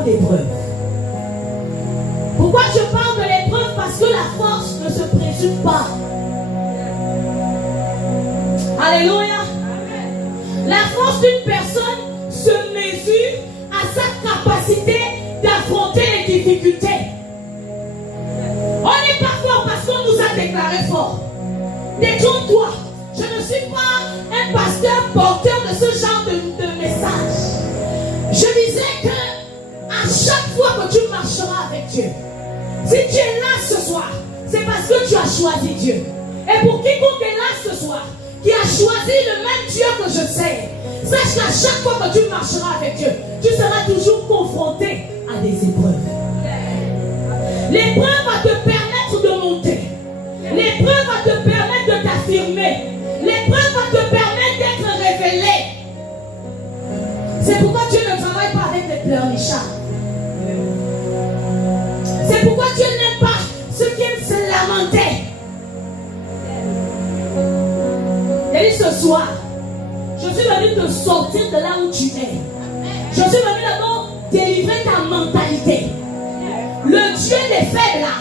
faut l'épreuve. Pourquoi je parle de l'épreuve? Parce que la force ne se présume pas. Alléluia. La force d'une personne se mesure à sa capacité d'affronter les difficultés. On n'est pas fort parce qu'on nous a déclaré fort. Détrompe-toi. Je ne suis pas un pasteur porteur de ce genre de message. Je disais que à chaque fois que tu marcheras avec Dieu, si tu es là ce soir, c'est parce que tu as choisi Dieu. Et pour quiconque est là ce soir, qui a choisi le même Dieu que je sers, sache qu'à chaque fois que tu marcheras avec Dieu, tu seras toujours confronté à des épreuves. L'épreuve va te permettre de monter. L'épreuve va te permettre de t'affirmer. L'épreuve va te permettre d'être révélé. C'est pourquoi Dieu ne travaille pas avec des pleurnichards. C'est pourquoi Dieu n'aime pas ceux qui aiment se lamenter. Et ce soir, je suis venu te sortir de là où tu es. Je suis venu d'abord délivrer ta mentalité. Le Dieu des faibles là,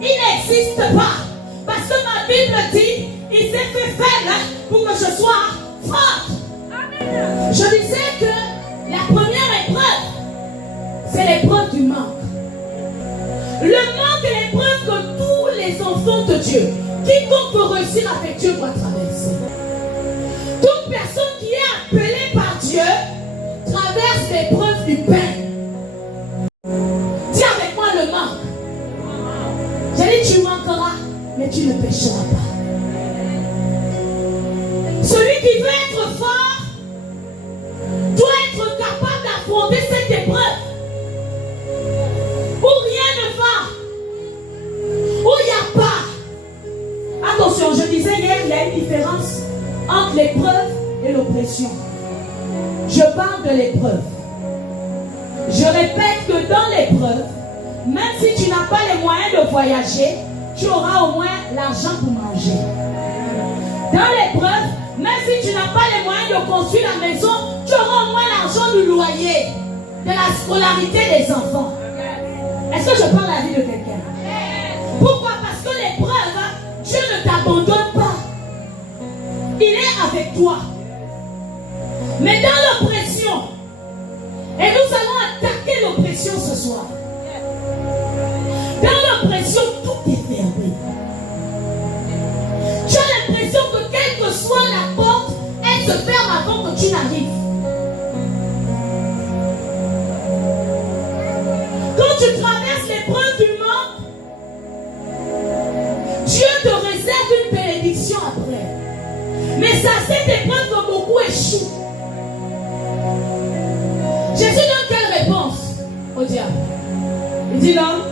il n'existe pas. Parce que ma Bible dit, il s'est fait faible pour que je sois fort. Je disais que la première épreuve, c'est l'épreuve du manque. Le manque est l'épreuve que tous les enfants de Dieu, quiconque veut réussir avec Dieu, doit traverser. Toute personne qui est appelée par Dieu traverse l'épreuve du pain. Dis avec moi le manque. J'ai dit tu manqueras, mais tu ne pécheras pas. Celui qui veut être fort doit être capable d'affronter cette épreuve. Où rien ne va. Où il n'y a pas. Attention, je disais hier, il y a une différence entre l'épreuve et l'oppression. Je parle de l'épreuve. Je répète que dans l'épreuve, même si tu n'as pas les moyens de voyager, tu auras au moins l'argent pour manger. Dans l'épreuve, même si tu n'as pas les moyens de construire la maison, tu auras au moins l'argent du loyer, de la scolarité des enfants. Est-ce que je parle la vie de quelqu'un? Pourquoi? Parce que l'épreuve, Dieu ne t'abandonne pas. Il est avec toi. Mais dans l'oppression, et nous allons attaquer l'oppression ce soir. Dans l'oppression, tout est fermé. Tu as l'impression que quelle que soit la porte, elle se ferme avant que tu n'arrives. Quand tu traverses l'épreuve du manque, Dieu te réserve une bénédiction après. Mais c'est à cette épreuve que beaucoup échouent. Jésus donne quelle réponse au diable? Il dit l'homme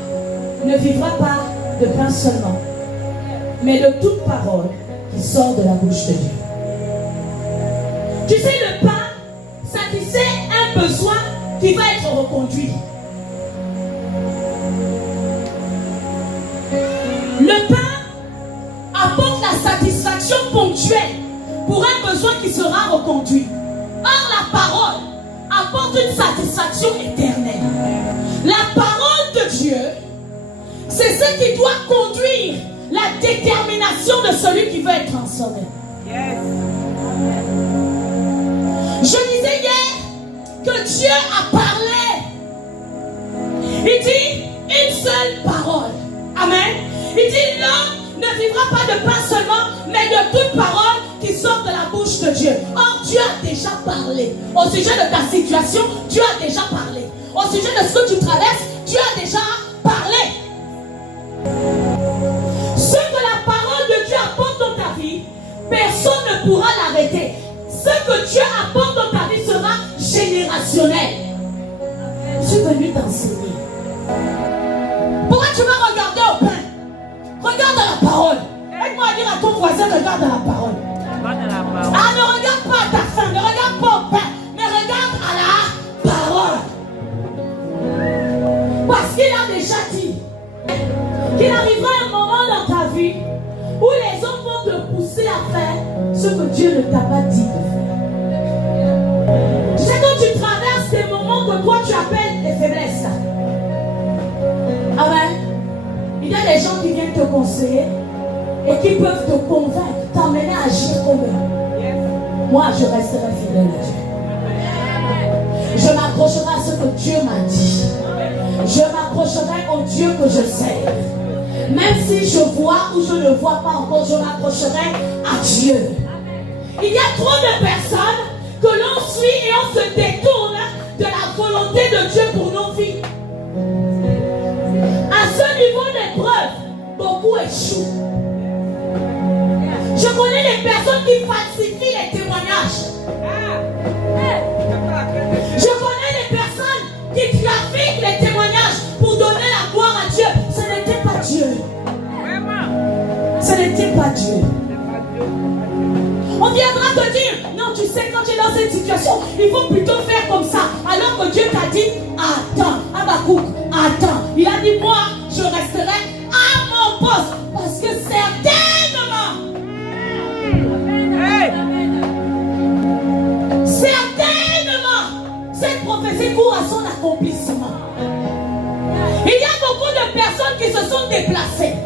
ne vivra pas de pain seulement, mais de toute parole qui sort de la bouche de Dieu. Tu sais, le pain satisfait un besoin qui va être reconduit. Le pain apporte la satisfaction ponctuelle pour un besoin qui sera reconduit. Or, la parole apporte une satisfaction éternelle. La parole de Dieu, c'est ce qui doit conduire la détermination de celui qui veut être transformé. Yes. Je disais hier que Dieu a parlé. Il dit une seule parole. Amen. Il dit l'homme ne vivra pas de pain seulement, mais de toute parole qui sort de la bouche de Dieu. Or, Dieu a déjà parlé. Au sujet de ta situation, Dieu a déjà parlé. Au sujet de ce que tu traverses, Dieu a déjà parlé. Ce que la parole de Dieu apporte dans ta vie, personne ne pourra l'arrêter. Ce que Dieu apporte dans ta vie sera générationnel. Je suis venu t'enseigner. Pourquoi tu vas regarder au pain? Regarde à la parole. Aide-moi à dire à ton voisin, regarde à la parole. Ah, ne regarde pas à ta faim, ne regarde pas au pain, mais regarde à la parole. Parce qu'il a déjà dit qu'il arrivera un moment dans ta vie où les hommes vont te pousser à faire ce que Dieu ne t'a pas dit de faire. Tu sais, quand tu traverses des moments que toi tu appelles des faiblesses, là, conseiller et qui peuvent te convaincre, t'amener à agir comme eux. Moi, je resterai fidèle à Dieu. Je m'accrocherai à ce que Dieu m'a dit. Je m'accrocherai au Dieu que je sais. Même si je vois ou je ne vois pas encore, je m'accrocherai à Dieu. Il y a trop de personnes que l'on suit et on se détourne de la volonté de Dieu pour nos vies. À ce niveau d'épreuve, beaucoup échouent. Je connais des personnes qui falsifient les témoignages. Je connais des personnes qui trafiquent les témoignages pour donner la gloire à Dieu. Ce n'était pas Dieu. Ce n'était pas Dieu. On viendra te dire, non, tu sais, quand tu es dans cette situation, il faut plutôt faire comme ça. Alors que Dieu t'a dit, attends, Habakkuk, attends. Il a dit, moi, je resterai à mon poste. Parce que certainement, cette prophétie court à son accomplissement. Il y a beaucoup de personnes qui se sont déplacées.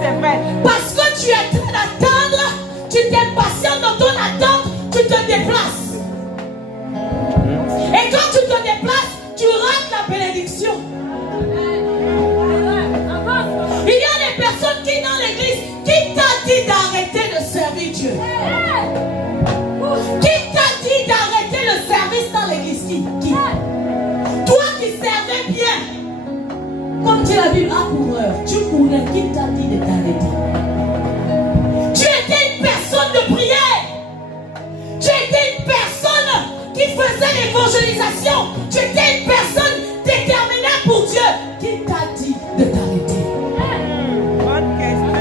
C'est vrai. Parce que tu es en train d'attendre, tu t'impatientes dans ton attente, tu te déplaces. Et quand tu te déplaces, tu rates la bénédiction. Il y a des personnes qui dans l'église, qui t'a dit d'arrêter de servir Dieu. Qui t'a dit d'arrêter le service dans l'église? Qui? Toi qui servais bien. Comme dit la Bible, un coureur, tu courais, qui t'a dit de t'arrêter? Tu étais une personne de prière. Tu étais une personne qui faisait l'évangélisation. Tu étais une personne déterminée pour Dieu. Qui t'a dit de t'arrêter? Bonne question.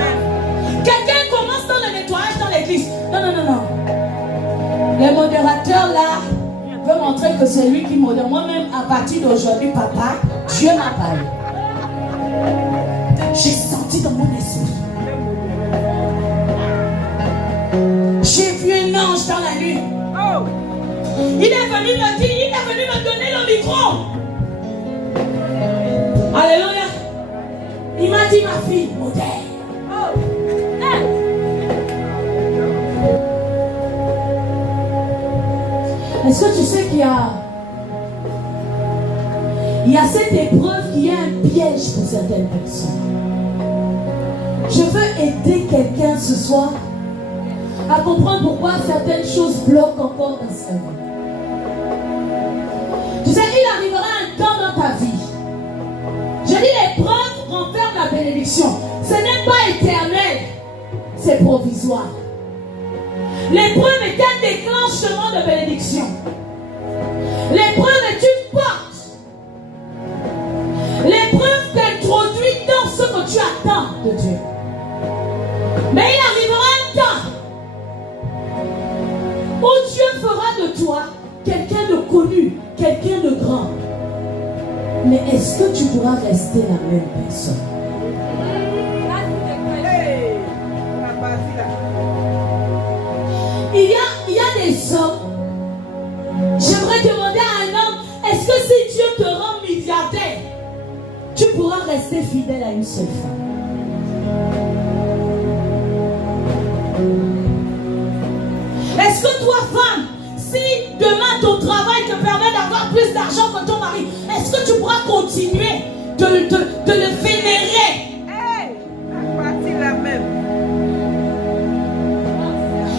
Quelqu'un commence dans le nettoyage dans l'église. Non. Les modérateurs là veulent montrer que c'est lui qui modère. Moi-même, à partir d'aujourd'hui, papa, Dieu m'a parlé. J'ai senti dans mon esprit. J'ai vu un ange dans la nuit. Il est venu me dire, il est venu me donner le micro. Alléluia. Il m'a dit, ma fille, modère. Est-ce que tu sais qu'il y a cette épreuve qui est un piège pour certaines personnes? Je veux aider quelqu'un ce soir à comprendre pourquoi certaines choses bloquent encore dans sa vie. Tu sais, il arrivera un temps dans ta vie. Je dis, l'épreuve renferme la bénédiction. Ce n'est pas éternel, c'est provisoire. L'épreuve est un déclenchement de bénédiction. L'épreuve est une porte. L'épreuve t'introduit dans ce que tu attends de Dieu. Mais il arrivera un temps où Dieu fera de toi quelqu'un de connu, quelqu'un de grand. Mais est-ce que tu pourras rester la même personne? Il y a des hommes. J'aimerais demander à un homme, est-ce que si Dieu te rend milliardaire, tu pourras rester fidèle à une seule femme? Est-ce que toi, femme, si demain ton travail te permet d'avoir plus d'argent que ton mari, est-ce que tu pourras continuer de le vénérer? La partie la même.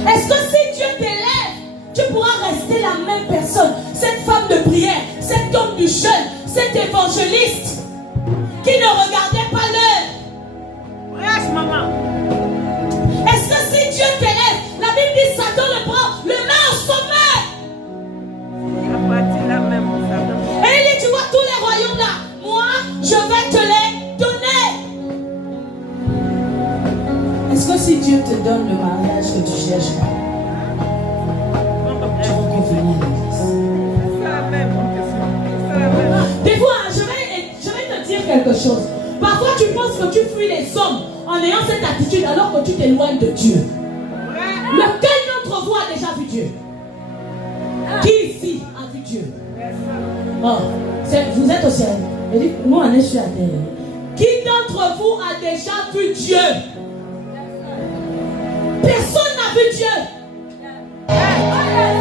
Est-ce que si Dieu t'élève, tu pourras rester la même personne? Cette femme de prière, cet homme du jeûne, cet évangéliste qui ne regardait pas l'heure. Reste, maman. Est-ce que si Dieu t'élève, la Bible dit Satan le prend, le met en sommeil. La partie la même. Et il dit, tu vois tous les royaumes là, moi, je vais te les donner. Est-ce que si Dieu te donne le mariage que tu cherches, tu vas convenir à l'église? C'est la même. C'est la même. Des fois, je vais te dire quelque chose. Parfois, tu penses que tu fuis les hommes en ayant cette attitude alors que tu t'éloignes de Dieu. Lequel d'entre vous a déjà vu Dieu? Qui ici a vu Dieu? Oh, vous êtes au ciel. Nous, on est sur la terre. Qui d'entre d'entre vous a déjà vu Dieu? Personne n'a vu Dieu.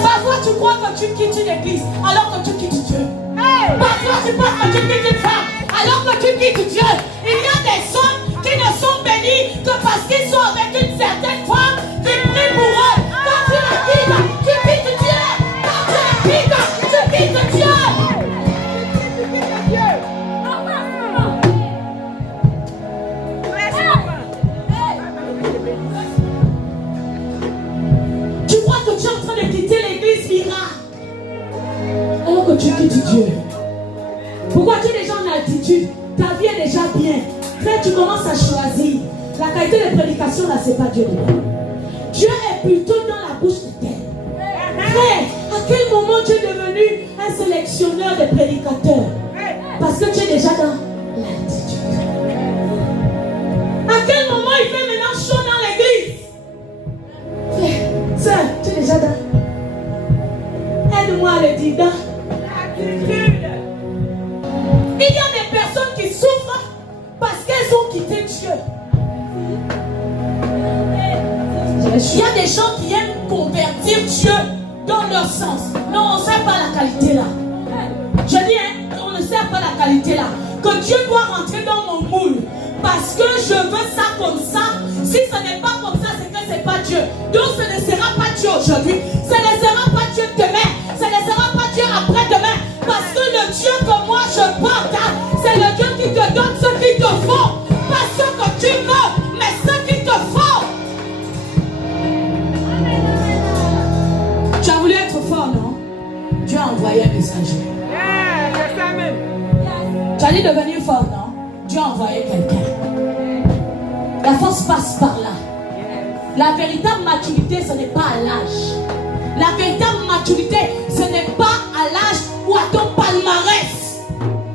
Parfois tu crois que tu quittes une église alors que tu quittes Dieu. Parfois tu penses que tu quittes une femme alors que tu quittes Dieu. Il y a des hommes qui ne sont bénis que parce qu'ils sont avec une certaine femme qui prie pour eux. Quand tu la quittes, tu quittes Dieu. Quand tu la quittes, tu quittes Dieu. Tu crois que tu es en train de quitter l'église miracle alors que tu quittes Dieu. Pourquoi tu es déjà en altitude? Ta vie est déjà bien. Frère, tu commences à choisir. La qualité de prédication, là, c'est pas Dieu dedans. Dieu est plutôt dans la bouche de terre. Frère, à quel moment tu es devenu un sélectionneur de prédicateurs? Parce que tu es déjà dans l'altitude. À quel moment il fait maintenant chaud dans l'église? Frère, sœur, tu es déjà dans. Aide-moi à le dire, dans l'altitude. Il y a des personnes qui souffrent parce qu'elles ont quitté Dieu. Il y a des gens qui aiment convertir Dieu dans leur sens. Non, on ne sert pas la qualité là. Je dis, on ne sert pas la qualité là. Que Dieu doit rentrer dans mon moule. Parce que je veux ça comme ça. Si ce n'est pas comme ça, c'est que ce n'est pas Dieu. Donc ce ne sera pas Dieu aujourd'hui. Ce ne sera pas Dieu demain. Ce ne sera pas Dieu après-demain. Parce que le Dieu que moi je porte, c'est le Dieu qui te donne ce qu'il te faut. Pas ce que tu veux, mais ce qu'il te faut. Tu as voulu être fort, non? Dieu a envoyé un messager. Tu as dit devenir fort, non? Dieu a envoyé quelqu'un. La force passe par là. La véritable maturité, ce n'est pas à l'âge. La véritable maturité, ce n'est pas à l'âge ou à ton palmarès.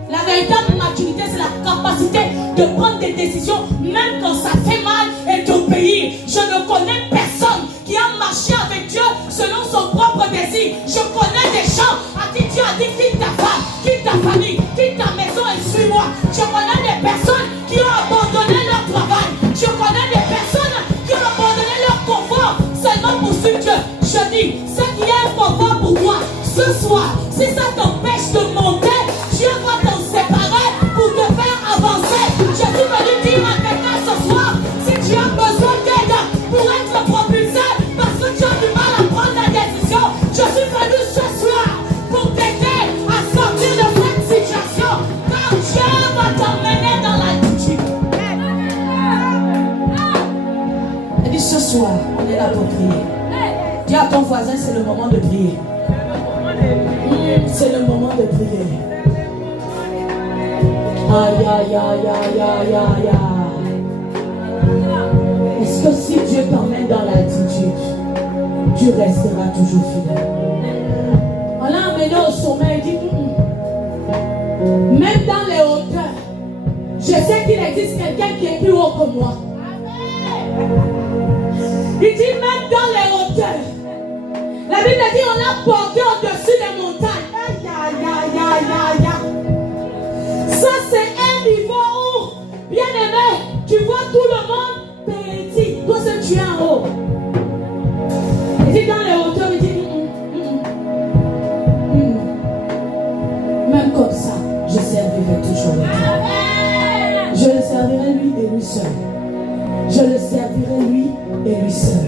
La véritable maturité, c'est la capacité de prendre des décisions, même quand ça fait mal, et d'obéir. Je ne connais personne qui a marché avec Dieu selon son propre désir. Je connais des gens à qui Dieu a dit quitte ta femme, quitte ta famille, quitte ta maison et suis-moi. Je connais des personnes qui ont abandonné leur travail. Je connais des personnes qui ont abandonné leur confort seulement pour suivre Dieu. Je dis, ce qui est un confort pour toi ce soir, si ça t'empêche de monter, Dieu va t'en séparer pour te faire avancer. Je suis venu dire à quelqu'un ce soir, si tu as besoin d'aide pour être propulsé, parce que tu as du mal à prendre la décision, je suis venu ce soir pour t'aider à sortir de cette situation, car Dieu va t'emmener dans l'altitude. Elle dit ce soir, on est là pour prier. Dis à ton voisin, c'est le moment de prier. C'est le moment de prier. Aïe, aïe, aïe, aïe, aïe, aïe, aïe. Est-ce que si Dieu t'emmène dans l'altitude, tu resteras toujours fidèle? On l'a amené au sommet, il dit, même dans les hauteurs, je sais qu'il existe quelqu'un qui est plus haut que moi. Il dit, même dans les hauteurs, la Bible dit on l'a porté au-dessus des montagnes. Aïe, aïe, aïe, aïe, aïe. Ça c'est un niveau où, bien aimé, tu vois tout le monde petit. Toi seul tu es en haut. Il dit dans les hauteurs, il dit même comme ça, je servirai toujours le Dieu. Je le servirai lui et lui seul. Je le servirai lui et lui seul.